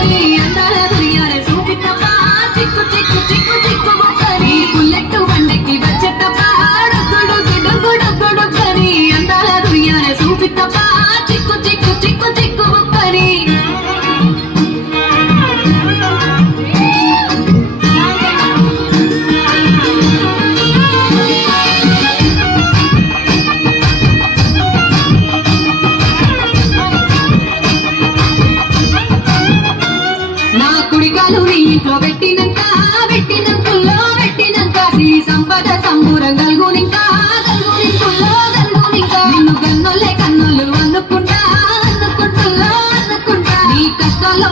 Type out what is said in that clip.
బుక్కని అందాల దునియాలే చూపితప్ప చిక్కు చిక్కు చిక్కు చిక్కు బుక్కని బుల్లెట్టు బండెక్కి వచ్చేతప్ప డొగ్గుడుగ్గుడుగ్గుడుగ్గుడుగ్గని అందాల దునియాలే చూపితప్ప చిక్కు చిక్కు చిక్కు చిక్కు బుక్కని కుడికాలు నీ ఇంట్లో పెట్టినంక శ్రీ సంపద సంబూరం గల్గునింకా నిన్ను గన్నోలే కన్నులు అందుకుంటా నీ కష్టాల్లో